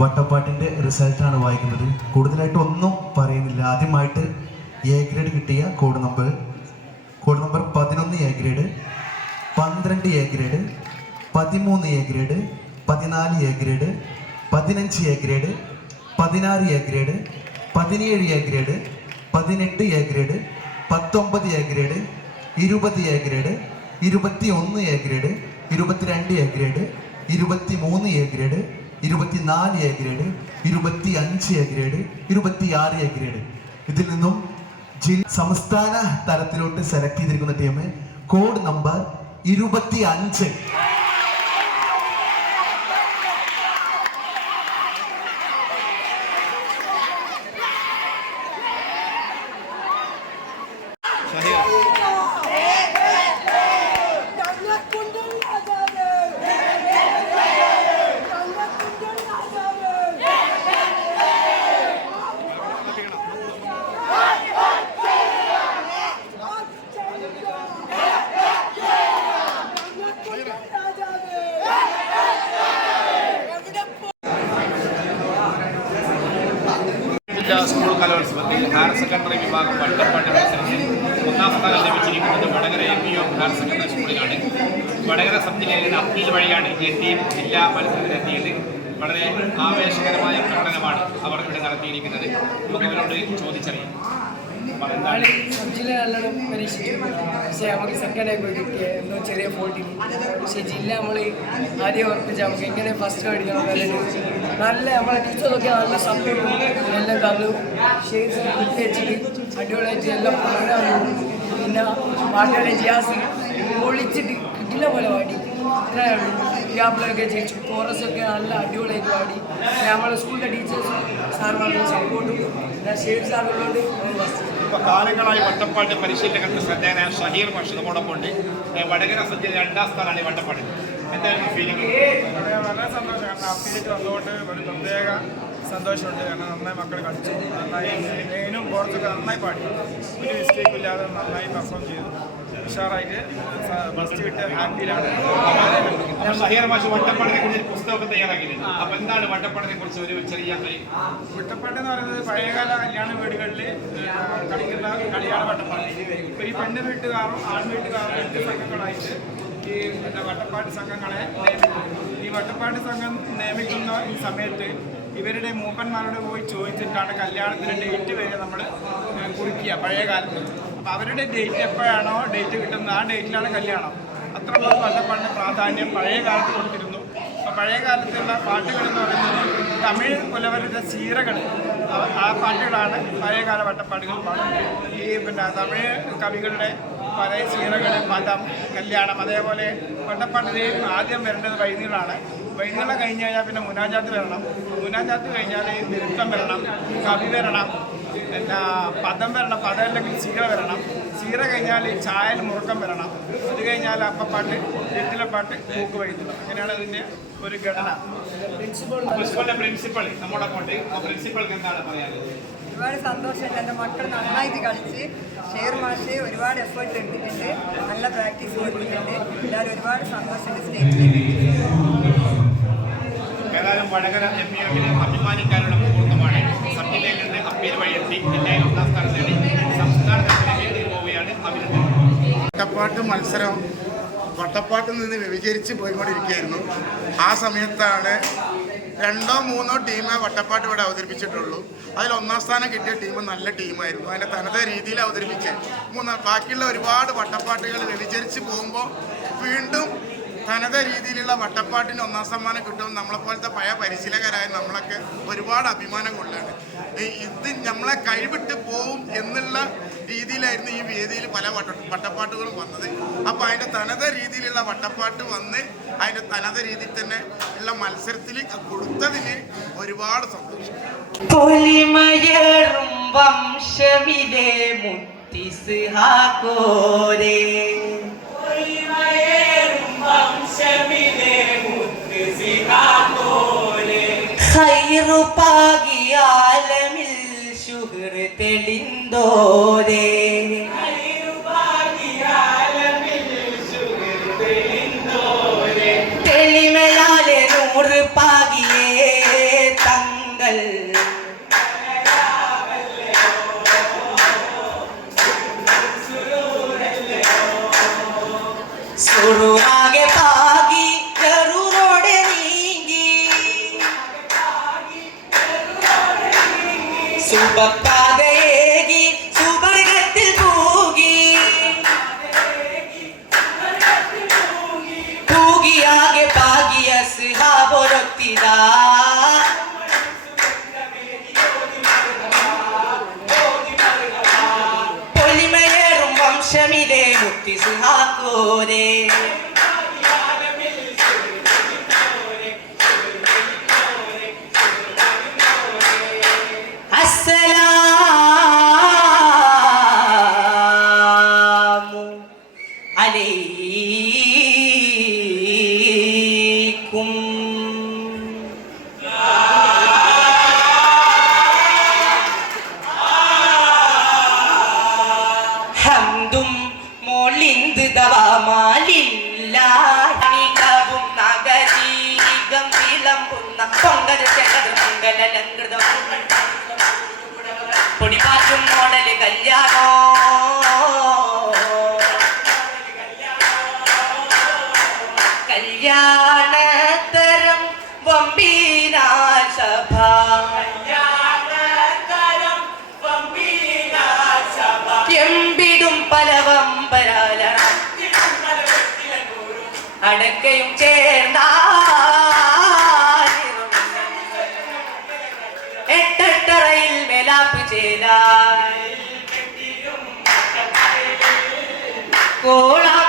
വട്ടപ്പാട്ടിന്റെ റിസൾട്ടാണ് വായിക്കുന്നത് കൂടുതലായിട്ട് ഒന്നും പറയുന്നില്ല ആദ്യമായിട്ട് എ ഗ്രേഡ് കിട്ടിയ കോഡ് നമ്പർ കോഡ് നമ്പർ പതിനൊന്ന് എ ഗ്രേഡ് പന്ത്രണ്ട് എ ഗ്രേഡ് പതിമൂന്ന് എ ഗ്രേഡ് പതിനാല് എ ഗ്രേഡ് പതിനഞ്ച് എ ഗ്രേഡ് പതിനാറ് എ ഗ്രേഡ് പതിനേഴ് എ ഗ്രേഡ് പതിനെട്ട് എ ഗ്രേഡ് പത്തൊമ്പത് എ ഗ്രേഡ് ഇരുപത് എ ഗ്രേഡ് ഇരുപത്തി ഒന്ന് എ ഗ്രേഡ് ഇരുപത്തിരണ്ട് എ ഗ്രേഡ് ഇരുപത്തി മൂന്ന് എ ഗ്രേഡ് ഇരുപത്തിനാല് എ ഗ്രേഡ് ഇരുപത്തി അഞ്ച് എ ഗ്രേഡ് ഇരുപത്തി ആറ് എ ഗ്രേഡ് ഇതിൽ നിന്നും ജില്ല സംസ്ഥാന തലത്തിലോട്ട് സെലക്ട് ചെയ്തിരിക്കുന്ന ടീം കോഡ് നമ്പർ ഇരുപത്തി അഞ്ച് കലോത്സവത്തിൽ ഹയർ സെക്കൻഡറി വിഭാഗം വട്ടപ്പാട്ട് മത്സരത്തിൽ ഒന്നാം സ്ഥാനം ലഭിച്ചിരിക്കുന്നത് Vadakara M P of higher secondary സ്കൂളിലാണ് വടകര സബ് ജില്ലയിൽ അപ്പീൽ വഴിയാണ് ഈ ടീം ജില്ലാ മത്സരത്തിലെത്തിയത് വളരെ ആവേശകരമായ പ്രകടനമാണ് അവർ ഇവിടെ നടത്തിയിരിക്കുന്നത്. നമുക്ക് ഇവരോട് ചോദിച്ചറിയാം. എന്താണ് ജില്ല നല്ലോണം പരീക്ഷിച്ചു പക്ഷേ നമുക്ക് സെക്കൻഡ് ആയി പോയിട്ട് എന്തോ ചെറിയ ഫോൾട്ടിന് പക്ഷേ ജില്ല നമ്മൾ ആദ്യം ഉറപ്പിച്ച് നമുക്ക് എങ്ങനെ ഫസ്റ്റ് അടിക്കണം നല്ല നമ്മളെ ടീച്ചറൊക്കെ നല്ല സപ്പോർട്ടും എല്ലാം തന്നു. ഷെയ്ഡ്സ് കുത്തി വെച്ചിട്ട് അടിപൊളിയായിട്ട് എല്ലാം പ്രോഗ്രാം പിന്നെ പാട്ടുകളെ ജിയാസ് പൊളിച്ചിട്ട് കിട്ടില്ല പോലെ പാടി. യാപ്പിളൊക്കെ ജയിച്ചു. കോറസൊക്കെ നല്ല അടിപൊളിയായിട്ട് പാടി. നമ്മളെ സ്കൂളിലെ ടീച്ചേഴ്സും സാറുമാരുടെ സപ്പോർട്ടും ഷെയ്ഡ് സാറുകളോട് ഫസ്റ്റ് ഇപ്പോൾ കാലങ്ങളായി വട്ടപ്പാട്ട് പരിശീലകർക്ക് ശ്രദ്ധേയനായ ഷഹീർ മാഷ് ഉണ്ട്. വടകര സദ്യ രണ്ടാം സ്ഥാനമാണ് ഈ വട്ടപ്പാട്ടിൽ. എന്തായിരുന്നു ഫീലിംഗ് വളരെ സന്തോഷം. കാരണം അപ്പീലേക്ക് വന്നുകൊണ്ട് ഒരു പ്രത്യേക സന്തോഷമുണ്ട്. കാരണം നന്നായി മക്കൾ കളിച്ചു. നന്നായി മെയിനും കുറച്ചൊക്കെ നന്നായി പാടി. ഒരു മിസ്റ്റേക്കും ഇല്ലാതെ നന്നായി പെർഫോം ചെയ്തു. ഉഷാറായിട്ട് ഫസ്റ്റ് കിട്ടിയ ഹാപ്പിയിലാണ് വട്ടപ്പാടിനെ കുറിച്ച് പുസ്തകമൊക്കെ തയ്യാറാക്കിയിട്ടുണ്ട്. അപ്പോൾ എന്താണ് വട്ടപ്പാടിനെ കുറിച്ച് ഒരു ചെറിയ ഒരു വിട്ടപ്പാട്ട് എന്ന് പറയുന്നത് പഴയകാല കല്യാണ വീടുകളിൽ കളിക്കുന്ന കളിയാണ് വട്ടപ്പാട്. ഇപ്പൊ ഈ പെണ്ണ് വീട്ടുകാരും ആൺ വീട്ടുകാരും രണ്ട് സംഘങ്ങളായിട്ട് ഈ വട്ടപ്പാട്ട് സംഘങ്ങളെ ഈ വട്ടപ്പാട്ട് സംഘം നിയമിക്കുന്ന ഈ സമയത്ത് ഇവരുടെ മൂപ്പന്മാരോട് പോയി ചോദിച്ചിട്ടാണ് കല്യാണത്തിന് ഡേറ്റ് വരെ നമ്മൾ കുറിക്കുക പഴയ കാലത്ത്. അപ്പം അവരുടെ ഡേറ്റ് എപ്പോഴാണോ ഡേറ്റ് കിട്ടുന്നത്? ആ ഡേറ്റിലാണ് കല്യാണം. അത്രമാത്രം നല്ല പണ്ട് പ്രാധാന്യം പഴയ കാലത്ത് കൊടുത്തിരുന്നു. അപ്പം പഴയ കാലത്തുള്ള പാട്ടുകൾ എന്ന് പറയുന്നത് തമിഴ് പുലവരുടെ ചീരകൾ ആ- പാട്ടുകളാണ് പഴയകാല വട്ടപ്പാടുകൾ പാടുന്നത്. ഈ പിന്നെ തമിഴ് കവികളുടെ പല സീറകൾ മതം കല്യാണം അതേപോലെ വട്ടപ്പാട്ടിൽ ആദ്യം വരേണ്ടത് വൈനീളാണ് വൈനീളം കഴിഞ്ഞ് കഴിഞ്ഞാൽ പിന്നെ മുനാജാത്ത് വരണം. മുനാജാത്ത് കഴിഞ്ഞാൽ നൃത്തം വരണം കവി വരണം പിന്നെ പദം വരണം പദം അല്ലെങ്കിൽ സീറ വരണം. സീറ കഴിഞ്ഞാൽ ചായൽ മുറുക്കം വരണം. അത് കഴിഞ്ഞാൽ അപ്പപ്പാട്ട് എട്ടിലപ്പാട്ട് മൂക്ക് വൈദ്യുതം അങ്ങനെയാണ് അതിന്റെ ഒരു ഘടന. സ്കൂളിലെ പ്രിൻസിപ്പൾ നമ്മുടെ കൊണ്ട് ആ പ്രിൻസിപ്പൾക്ക് എന്താണ് പറയാനുള്ളത്? ഒരുപാട് സന്തോഷമുണ്ട്. എന്റെ മക്കൾ നന്നായിട്ട് കളിച്ച് ഷെയർ മാഷ് ഒരുപാട് എഫേർട്ട് എടുത്തിട്ടുണ്ട്. നല്ല പ്രാക്ടീസ് കൊടുത്തിട്ടുണ്ട്. എല്ലാവരും ഒരുപാട് സന്തോഷമുണ്ട് ഏതായാലും വടകര എം പി എമ്മിന് അഭിമാനിക്കാനുള്ള മുഹൂർത്തമാണ് സബ് നിന്ന് അപ്പീൽ വഴി എത്തി ജില്ലയിൽ ഒന്നാം സ്ഥാനം നേടി. സംസ്ഥാന തലത്തിലേക്ക് പോവുകയാണ് അഭിനന്ദനം. വട്ടപ്പാട്ട് മത്സരം വട്ടപ്പാട്ടിൽ നിന്ന് വ്യഭിചരിച്ച് പോയിക്കൊണ്ടിരിക്കുകയായിരുന്നു. ആ സമയത്താണ് രണ്ടോ മൂന്നോ ടീമേ വട്ടപ്പാട്ട് ഇവിടെ അവതരിപ്പിച്ചിട്ടുള്ളൂ. അതിൽ ഒന്നാം സ്ഥാനം കിട്ടിയ ടീം നല്ല ടീമായിരുന്നു അതിന്റെ തനത രീതിയിൽ അവതരിപ്പിച്ച് മൂന്ന് ബാക്കിയുള്ള ഒരുപാട് വട്ടപ്പാട്ടുകൾ വ്യഭിചരിച്ച് പോകുമ്പോൾ വീണ്ടും തനത രീതിയിലുള്ള വട്ടപ്പാട്ടിന് ഒന്നാം സമ്മാനം നമ്മളെ പോലത്തെ പഴയ പരിശീലകരായ നമ്മളൊക്കെ ഒരുപാട് അഭിമാനം കൊള്ളുകയാണ്. ഇത് നമ്മളെ കൈവിട്ട് പോവും എന്നുള്ള രീതിയിലായിരുന്നു ഈ വേദിയിൽ പല വട്ട വട്ടപ്പാട്ടുകളും വന്നത്. അപ്പോൾ അതിന്റെ തനത രീതിയിലുള്ള വട്ടപ്പാട്ട് വന്ന് അതിന്റെ തനത രീതിയിൽ തന്നെ ഉള്ള മത്സരത്തിൽ കൊടുത്തതിന് ഒരുപാട് സന്തോഷം. വംശമിതേ മുത്തിസ്ഹാക്കോരേ ഖൈറു പാകിയാലമിൽ ശുഹൃ തെളിന്തോരേ. തെളിമയാലെ നൂറ് പാകിയേ നിങ്ങൾ സുറുമാകെ പൊലിമയേറും മുക്തി സിഹാക്കോരേ. ഹന്തും മൊളിന്ത് ദവാമാലില്ലാണികവും നഗരീകം വിളമ്പുന്ന പൊങ്കൽ ചെകത് മംഗലലങ്കൃതം പൊടിപാറ്റും അടക്കയും ചേർന്ന എട്ടെട്ടറയിൽ മേലാപ്പ് ചേരാ കോളാമ്പിനിയിലെ